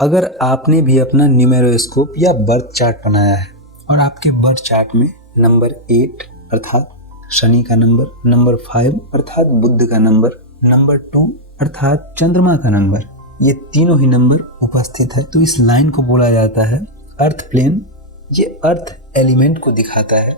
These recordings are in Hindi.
अगर आपने भी अपना न्यूमेरोस्कोप या बर्थ चार्ट बनाया है और आपके बर्थ चार्ट में नंबर 8 अर्थात शनि का नंबर, नंबर 5 अर्थात बुध का नंबर, नंबर 2 अर्थात चंद्रमा का नंबर, ये तीनों ही नंबर उपस्थित है तो इस लाइन को बोला जाता है अर्थ प्लेन। ये अर्थ एलिमेंट को दिखाता है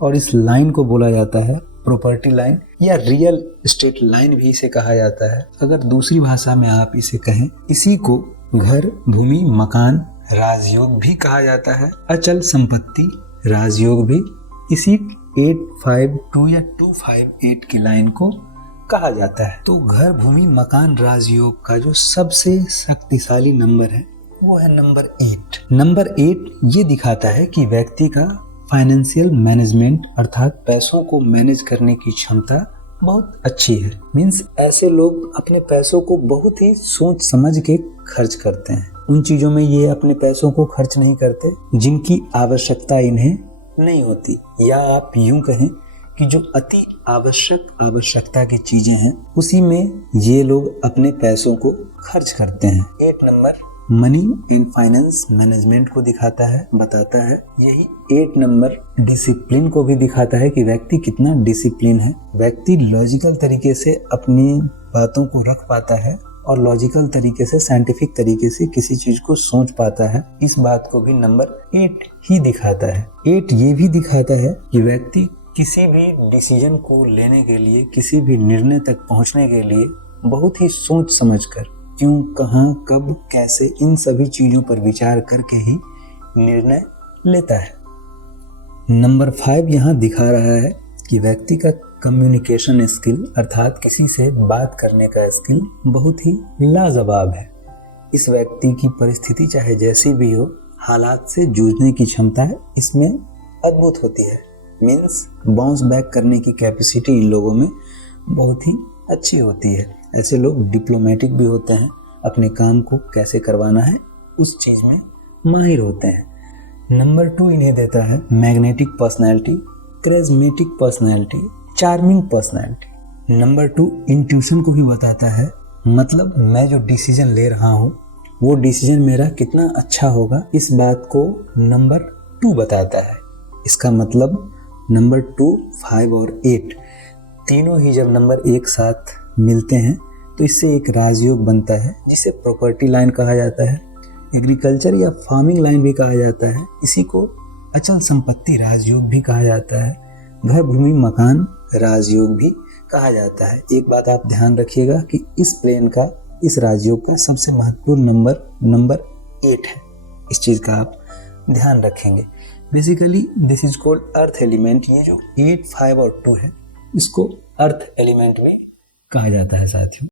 और इस लाइन को बोला जाता है प्रॉपर्टी लाइन या रियल एस्टेट लाइन भी इसे कहा जाता है। अगर दूसरी भाषा में आप इसे कहें, इसी को घर, भूमि, मकान, राजयोग भी कहा जाता है। अचल संपत्ति राजयोग भी इसी 852 या 258 की लाइन को कहा जाता है। तो घर, भूमि, मकान, राजयोग का जो सबसे शक्तिशाली नंबर है वो है नंबर 8। नंबर 8 ये दिखाता है कि व्यक्ति का फाइनेंशियल मैनेजमेंट अर्थात पैसों को मैनेज करने की क्षमता बहुत अच्छी है। मीन्स ऐसे लोग अपने पैसों को बहुत ही सोच समझ के खर्च करते हैं। उन चीजों में ये अपने पैसों को खर्च नहीं करते जिनकी आवश्यकता इन्हें नहीं होती, या आप यूं कहें कि जो अति आवश्यकता की चीजें हैं उसी में ये लोग अपने पैसों को खर्च करते हैं। 8 number money and finance management को दिखाता है, बताता है। यही 8 नंबर डिसिप्लिन को भी दिखाता है कि व्यक्ति कितना डिसिप्लिन है। व्यक्ति लॉजिकल तरीके से अपनी बातों को रख पाता है और लॉजिकल तरीके से, साइंटिफिक तरीके से किसी चीज को सोच पाता है। इस बात को भी नंबर 8 ही दिखाता है। 8 ये भी दिखाता है कि व्यक्ति किसी भी डिसीजन को लेने के लिए, किसी भी निर्णय तक पहुंचने के लिए बहुत ही सोच समझकर, क्यों, कहां, कब, कैसे, इन सभी चीजों पर विचार करके ही निर्णय लेता है। नंबर 5 यहाँ दिखा रहा है कि व्यक्ति का कम्युनिकेशन स्किल अर्थात किसी से बात करने का स्किल बहुत ही लाजवाब है। इस व्यक्ति की परिस्थिति चाहे जैसी भी हो, हालात से जूझने की क्षमता है इसमें अद्भुत होती है। मीन्स बाउंस बैक करने की कैपेसिटी इन लोगों में बहुत ही अच्छी होती है। ऐसे लोग डिप्लोमेटिक भी होते हैं, अपने काम को कैसे करवाना है उस चीज में माहिर होते हैं। नंबर 2 इन्हें देता है magnetic personality, charismatic personality, charming personality. Number 2 intuition को भी बताता है, मतलब मैं जो डिसीजन ले रहा हूँ वो डिसीजन मेरा कितना अच्छा होगा, इस बात को नंबर 2 बताता है। इसका मतलब नंबर 2, 5 और 8 तीनों ही जब नंबर एक साथ मिलते हैं तो इससे एक राजयोग बनता है जिसे प्रॉपर्टी लाइन कहा जाता है, एग्रीकल्चर या फार्मिंग लाइन भी कहा जाता है। इसी को अचल संपत्ति राजयोग भी कहा जाता है, घर, भूमि, मकान राजयोग भी कहा जाता है। एक बात आप ध्यान रखिएगा कि इस प्लेन का, इस राजयोग का सबसे महत्वपूर्ण नंबर 8 है। इस चीज का आप ध्यान रखेंगे। Basically this is called earth element. ये जो 8, 5 और 2 है इसको अर्थ एलिमेंट में कहा जाता है साथियों।